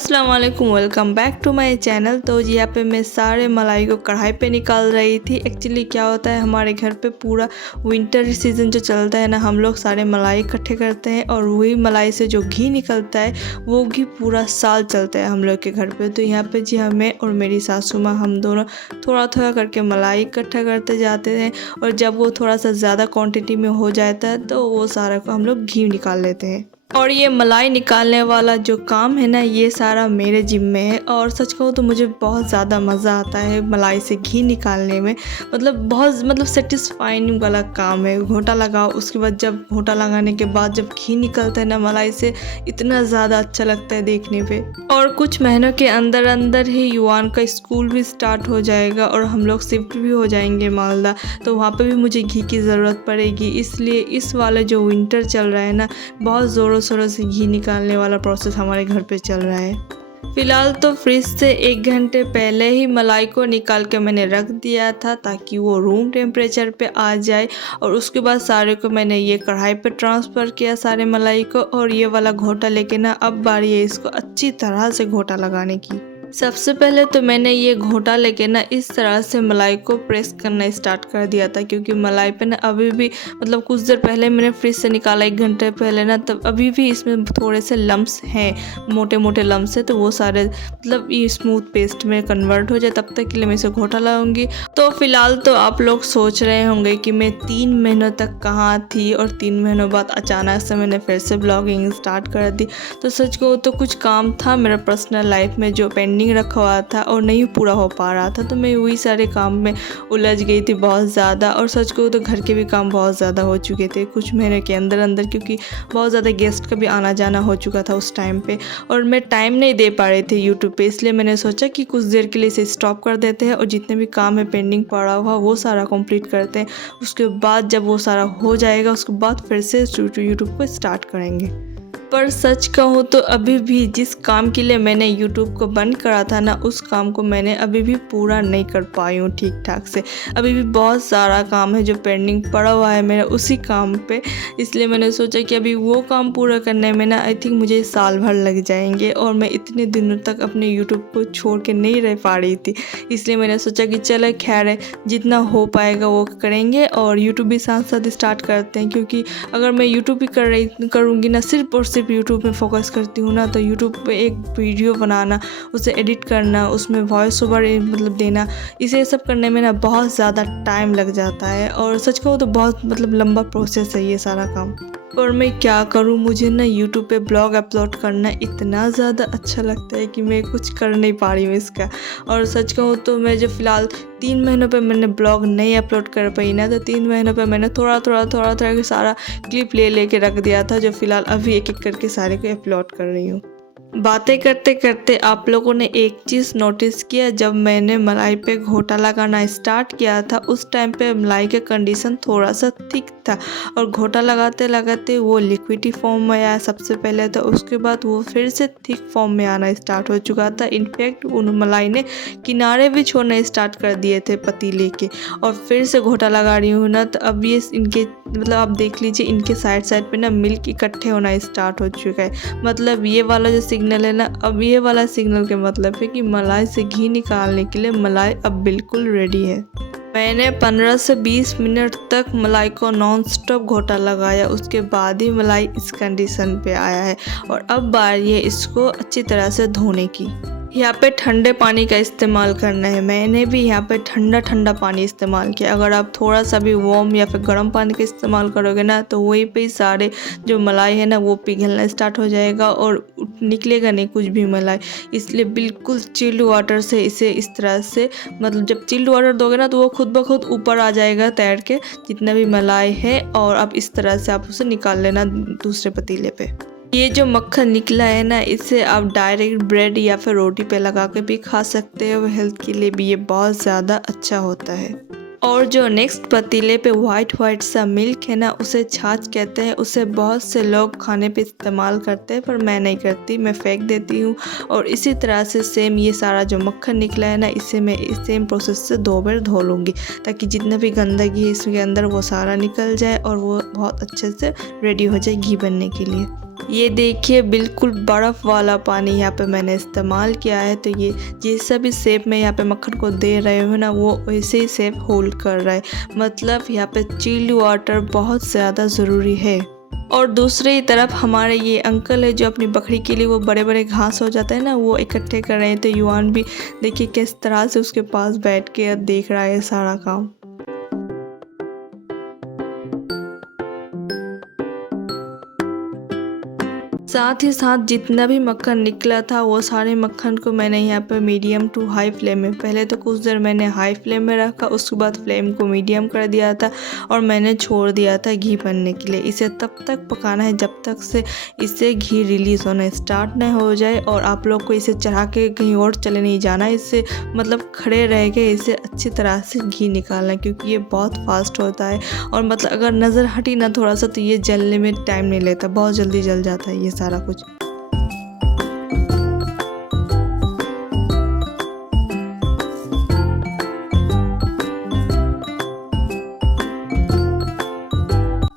अस्सलाम वालेकुम, welcome back to my channel. तो जी यहाँ पे मैं सारे मलाई को कढ़ाई पे निकाल रही थी। एक्चुअली क्या होता है, हमारे घर पे पूरा विंटर सीज़न जो चलता है ना, हम लोग सारे मलाई इकट्ठे करते हैं और वही मलाई से जो घी निकलता है वो घी पूरा साल चलता है हम लोग के घर पे। तो यहाँ पे जी हमें और मेरी सासू माँ हम दोनों थोड़ा थोड़ा करके मलाई इकट्ठा करते जाते हैं और जब वो थोड़ा सा ज़्यादा क्वान्टिटी में हो जाता है तो वो सारा को हम लोग घी निकाल लेते हैं। और ये मलाई निकालने वाला जो काम है ना, ये सारा मेरे जिम्मे है। और सच कहूँ तो मुझे बहुत ज़्यादा मज़ा आता है मलाई से घी निकालने में। बहुत सेटिस्फाइंग वाला काम है। घोटा लगाओ, उसके बाद जब घोटा लगाने के बाद जब घी निकलता है ना मलाई से, इतना ज़्यादा अच्छा लगता है देखने पे। और कुछ महीनों के अंदर अंदर ही युवान का स्कूल भी स्टार्ट हो जाएगा और हम लोग शिफ्ट भी हो जाएंगे मालदा। तो वहाँ पे भी मुझे घी की ज़रूरत पड़ेगी, इसलिए इस वाले जो विंटर चल रहा है ना, बहुत ज़ोरों शोरों से घी निकालने वाला प्रोसेस हमारे घर पे चल रहा है। फ़िलहाल तो फ्रिज से 1 घंटे पहले ही मलाई को निकाल के मैंने रख दिया था ताकि वो रूम टेम्परेचर पे आ जाए। और उसके बाद सारे को मैंने ये कढ़ाई पे ट्रांसफ़र किया सारे मलाई को। और ये वाला घोटा लेके ना अब बारी है इसको अच्छी तरह से घोटा लगाने की। सबसे पहले तो मैंने ये घोटा लेके ना इस तरह से मलाई को प्रेस करना स्टार्ट कर दिया था, क्योंकि मलाई पे ना अभी भी कुछ देर पहले मैंने फ्रिज से निकाला 1 घंटे पहले ना, तब अभी भी इसमें थोड़े से लम्स हैं, मोटे मोटे लम्स है। तो वो सारे ये स्मूथ पेस्ट में कन्वर्ट हो जाए तब तक के लिए मैं इसे घोटा लगाऊंगी। तो फिलहाल तो आप लोग सोच रहे होंगे कि मैं 3 महीनों तक कहाँ थी और 3 महीनों बाद अचानक से मैंने फिर से ब्लॉगिंग स्टार्ट कर दी। तो सच को तो कुछ काम था मेरा पर्सनल लाइफ में जो पेंडिंग रखा हुआ था और नहीं पूरा हो पा रहा था, तो मैं वही सारे काम में उलझ गई थी बहुत ज़्यादा। और सच को तो घर के भी काम बहुत ज़्यादा हो चुके थे कुछ महीने के अंदर अंदर, क्योंकि बहुत ज़्यादा गेस्ट का भी आना जाना हो चुका था उस टाइम पे और मैं टाइम नहीं दे पा रही थी यूट्यूब पे। इसलिए मैंने सोचा कि कुछ देर के लिए इसे स्टॉप कर देते हैं और जितने भी काम है पेंडिंग पड़ा हुआ वो सारा कंप्लीट करते हैं। उसके बाद जब वो सारा हो जाएगा उसके बाद फिर से यूट्यूब को स्टार्ट करेंगे। पर सच कहूँ तो अभी भी जिस काम के लिए मैंने YouTube को बंद करा था ना, उस काम को मैंने अभी भी पूरा नहीं कर पाई हूँ ठीक ठाक से। अभी भी बहुत सारा काम है जो पेंडिंग पड़ा हुआ है मेरा उसी काम पे। इसलिए मैंने सोचा कि अभी वो काम पूरा करने में ना आई थिंक मुझे साल भर लग जाएंगे और मैं इतने दिनों तक अपने YouTube को छोड़ के नहीं रह पा रही थी। इसलिए मैंने सोचा कि चलो खैर है, जितना हो पाएगा वो करेंगे और YouTube भी साथ साथ स्टार्ट करते हैं। क्योंकि अगर मैं YouTube भी करूँगी ना, सिर्फ और सिर्फ यूट्यूब में फोकस करती हूँ ना, तो यूट्यूब पे एक वीडियो बनाना, उसे एडिट करना, उसमें वॉइस ओवर देना, इसे सब करने में ना बहुत ज़्यादा टाइम लग जाता है। और सच कहूँ तो बहुत लंबा प्रोसेस है ये सारा काम। और मैं क्या करूँ, मुझे ना यूट्यूब पे ब्लॉग अपलोड करना इतना ज़्यादा अच्छा लगता है कि मैं कुछ कर नहीं पा रही हूँ इसका। और सच कहूँ तो मैं जो फ़िलहाल 3 महीनों पे मैंने ब्लॉग नहीं अपलोड कर पाई ना, तो 3 महीनों पे मैंने थोड़ा के सारा क्लिप ले के रख दिया था, जो फ़िलहाल अभी एक एक करके सारे को अपलोड कर रही हूँ। बातें करते करते आप लोगों ने एक चीज़ नोटिस किया, जब मैंने मलाई पे घोटा लगाना स्टार्ट किया था उस टाइम पे मलाई का कंडीशन थोड़ा सा थिक था और घोटा लगाते लगाते वो लिक्विडी फॉर्म में आया सबसे पहले, तो उसके बाद वो फिर से थिक फॉर्म में आना स्टार्ट हो चुका था। इनफैक्ट उन मलाई ने किनारे भी छोड़ना स्टार्ट कर दिए थे पतीले के। और फिर से घोटा लगा रही हूँ ना, तो अब ये इनके आप देख लीजिए, इनके साइड पे ना मिल्क इकट्ठे होना स्टार्ट हो चुका है। ये वाला जो सिग्नल है ना, अब ये वाला सिग्नल के मतलब है कि मलाई से घी निकालने के लिए मलाई अब बिल्कुल रेडी है। मैंने 15 से 20 मिनट तक मलाई को नॉन स्टॉप घोटा लगाया, उसके बाद ही मलाई इस कंडीशन पे आया है। और अब बारी है इसको अच्छी तरह से धोने की। यहाँ पे ठंडे पानी का इस्तेमाल करना है। मैंने भी यहाँ पे ठंडा पानी इस्तेमाल किया। अगर आप थोड़ा सा भी वार्म या फिर गर्म पानी का इस्तेमाल करोगे ना, तो वहीं पे सारे जो मलाई है ना वो पिघलना स्टार्ट हो जाएगा और निकलेगा नहीं कुछ भी मलाई। इसलिए बिल्कुल चिल्ड वाटर से इसे इस तरह से जब चिल्ड वाटर दोगे ना, तो वो खुद ब खुद ऊपर आ जाएगा तैर के, जितना भी मलाई है। और अब इस तरह से आप उसे निकाल लेना दूसरे पतीले पे। ये जो मक्खन निकला है ना, इसे आप डायरेक्ट ब्रेड या फिर रोटी पे लगा के भी खा सकते हो। हेल्थ के लिए भी ये बहुत ज़्यादा अच्छा होता है। और जो नेक्स्ट पतीले पे वाइट सा मिल्क है ना, उसे छाछ कहते हैं। उसे बहुत से लोग खाने पे इस्तेमाल करते हैं, पर मैं नहीं करती, मैं फेंक देती हूँ। और इसी तरह से सेम ये सारा जो मक्खन निकला है ना, इसे मैं इस सेम प्रोसेस से 2 बार धो लूँगी, ताकि जितना भी गंदगी है इसके अंदर वो सारा निकल जाए और वो बहुत अच्छे से रेडी हो जाए घी बनने के लिए। ये देखिए बिल्कुल बर्फ़ वाला पानी यहाँ पे मैंने इस्तेमाल किया है। तो ये जैसा भी शेप में यहाँ पे मक्खन को दे रहे हो ना, वो वैसे ही शेप होल्ड कर रहा है। मतलब यहाँ पे चिल्ड वाटर बहुत ज़्यादा ज़रूरी है। और दूसरी तरफ हमारे ये अंकल है जो अपनी बकरी के लिए वो बड़े बड़े घास हो जाते हैं ना, वो इकट्ठे कर रहे हैं। तो युवान भी देखिए किस तरह से उसके पास बैठ के देख रहा है सारा काम। साथ ही साथ जितना भी मक्खन निकला था वो सारे मक्खन को मैंने यहाँ पर मीडियम टू हाई फ्लेम में, पहले तो कुछ देर मैंने हाई फ्लेम में रखा, उसके बाद फ्लेम को मीडियम कर दिया था और मैंने छोड़ दिया था घी बनने के लिए। इसे तब तक पकाना है जब तक से इससे घी रिलीज़ होना स्टार्ट नहीं हो जाए। और आप लोग को इसे चढ़ा के कहीं और चले नहीं जाना, इससे मतलब खड़े रह के इसे अच्छी तरह से घी निकालना, क्योंकि ये बहुत फास्ट होता है। और मतलब अगर नज़र हटी ना थोड़ा सा तो ये जलने में टाइम नहीं लेता, बहुत जल्दी जल जाता है ये सारा कुछ।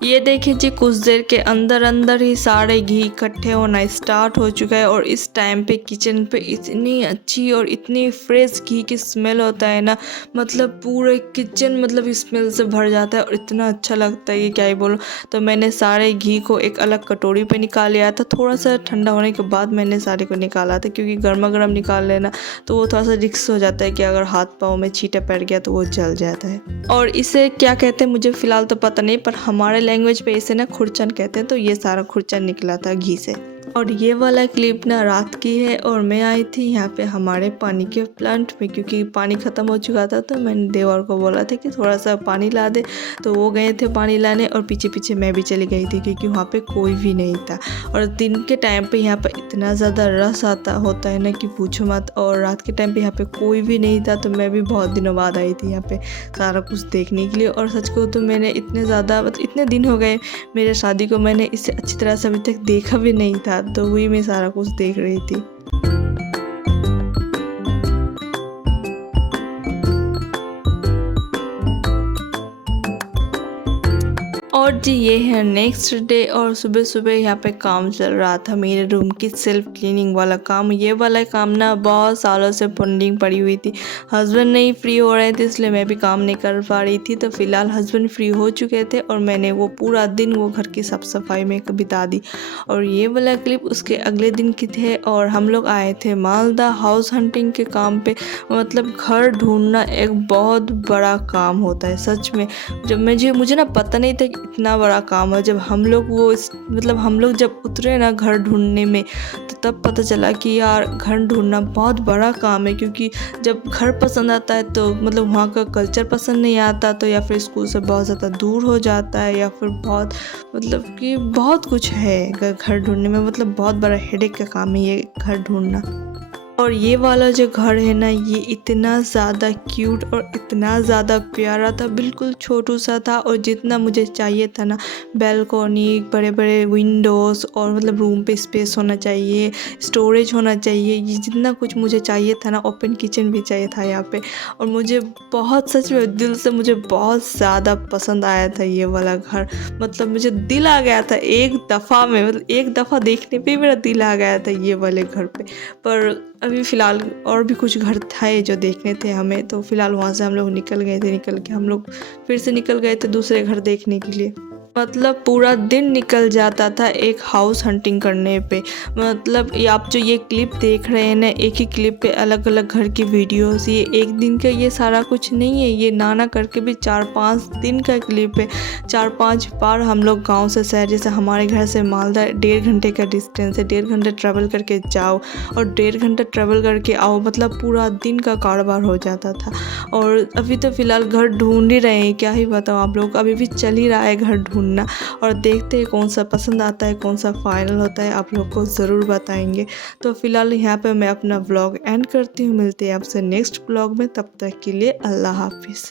ये देखिए जी कुछ देर के अंदर अंदर ही सारे घी इकट्ठे होना स्टार्ट हो चुका है। और इस टाइम पे किचन पे इतनी अच्छी और इतनी फ्रेश घी की स्मेल होता है ना, मतलब पूरे किचन मतलब स्मेल से भर जाता है और इतना अच्छा लगता है कि क्या ही बोलूं। तो मैंने सारे घी को एक अलग कटोरी पे निकाल लिया था। थोड़ा सा ठंडा होने के बाद मैंने सारे को निकाला था, क्योंकि गर्मा गर्म निकाल लेना तो वो थोड़ा सा रिस्क हो जाता है कि अगर हाथ पाँव में छींटे पड़ गया तो वो जल जाता है। और इसे क्या कहते हैं मुझे फ़िलहाल तो पता नहीं, पर हमारे लैंग्वेज पे इसे ना खुरचन कहते हैं। तो ये सारा खुरचन निकला था घी से। और ये वाला क्लिप ना रात की है और मैं आई थी यहाँ पे हमारे पानी के प्लांट में, क्योंकि पानी ख़त्म हो चुका था। तो मैंने देवर को बोला था कि थोड़ा सा पानी ला दे, तो वो गए थे पानी लाने और पीछे पीछे मैं भी चली गई थी, क्योंकि वहाँ पे कोई भी नहीं था। और दिन के टाइम पे यहाँ पे इतना ज़्यादा रस आता होता है ना कि पूछो मत। और रात के टाइम पे यहाँ पे कोई भी नहीं था, तो मैं भी बहुत दिनों बाद आई थी यहाँ पे सारा कुछ देखने के लिए। और सच कहूँ तो मैंने इतने ज़्यादा मतलब इतने दिन हो गए मेरे शादी को, मैंने इसे अच्छी तरह से अभी तक देखा भी नहीं था। तो वही मैं सारा कुछ देख रही थी। और जी ये है नेक्स्ट डे और सुबह सुबह यहाँ पे काम चल रहा था मेरे रूम की सेल्फ क्लीनिंग वाला काम। ये वाला काम ना बहुत सालों से पेंडिंग पड़ी हुई थी। हस्बैंड नहीं फ्री हो रहे थे, इसलिए मैं भी काम नहीं कर पा रही थी। तो फिलहाल हस्बैंड फ्री हो चुके थे और मैंने वो पूरा दिन वो घर की साफ सफाई में बिता दी। और ये वाला क्लिप उसके अगले दिन की थे और हम लोग आए थे मालदा हाउस हंटिंग के काम पे। मतलब घर ढूंढना एक बहुत बड़ा काम होता है सच में। जब मुझे ना पता नहीं था इतना बड़ा काम है। जब हम लोग मतलब हम लोग जब उतरे ना घर ढूंढने में, तो तब पता चला कि यार घर ढूंढना बहुत बड़ा काम है। क्योंकि जब घर पसंद आता है तो मतलब वहाँ का कल्चर पसंद नहीं आता, तो या फिर स्कूल से बहुत ज़्यादा दूर हो जाता है, या फिर बहुत मतलब कि बहुत कुछ है घर ढूंढने में। मतलब बहुत बड़ा हेडेक का काम है ये घर ढूंढना। और ये वाला जो घर है ना, ये इतना ज़्यादा क्यूट और इतना ज़्यादा प्यारा था, बिल्कुल छोटू सा था। और जितना मुझे चाहिए था ना, बैल्कनी, बड़े बड़े विंडोज़ और मतलब रूम पे स्पेस होना चाहिए, स्टोरेज होना चाहिए, ये जितना कुछ मुझे चाहिए था ना, ओपन किचन भी चाहिए था यहाँ पे। और मुझे बहुत सच में दिल से मुझे बहुत ज़्यादा पसंद आया था ये वाला घर। मतलब मुझे दिल आ गया था एक दफ़ा में, मतलब एक दफ़ा देखने पे मेरा दिल आ गया था ये वाले घर पे। पर अभी फ़िलहाल और भी कुछ घर थे जो देखने थे हमें, तो फ़िलहाल वहाँ से हम लोग निकल गए थे। निकल के हम लोग फिर से निकल गए थे दूसरे घर देखने के लिए। मतलब पूरा दिन निकल जाता था एक हाउस हंटिंग करने पे। मतलब ये आप जो ये क्लिप देख रहे हैं ना, एक ही क्लिप पे अलग अलग घर की वीडियोस, ये एक दिन का ये सारा कुछ नहीं है। ये नाना करके भी 4-5 दिन का क्लिप है। 4-5 बार हम लोग गांव से शहर, जैसे हमारे घर से मालदा 1.5 घंटे का डिस्टेंस है, 1.5 घंटे ट्रैवल करके जाओ और 1.5 घंटा ट्रैवल करके आओ। मतलब पूरा दिन का कारोबार हो जाता था। और अभी तो फ़िलहाल घर ढूंढ ही रहे हैं, क्या ही बताऊँ आप लोग, अभी भी चल ही रहा है घर ढूंढना। और देखते हैं कौन सा पसंद आता है, कौन सा फाइनल होता है, आप लोग को ज़रूर बताएंगे। तो फिलहाल यहाँ पे मैं अपना व्लॉग एंड करती हूँ। मिलते हैं आपसे नेक्स्ट व्लॉग में, तब तक के लिए अल्लाह हाफिज़।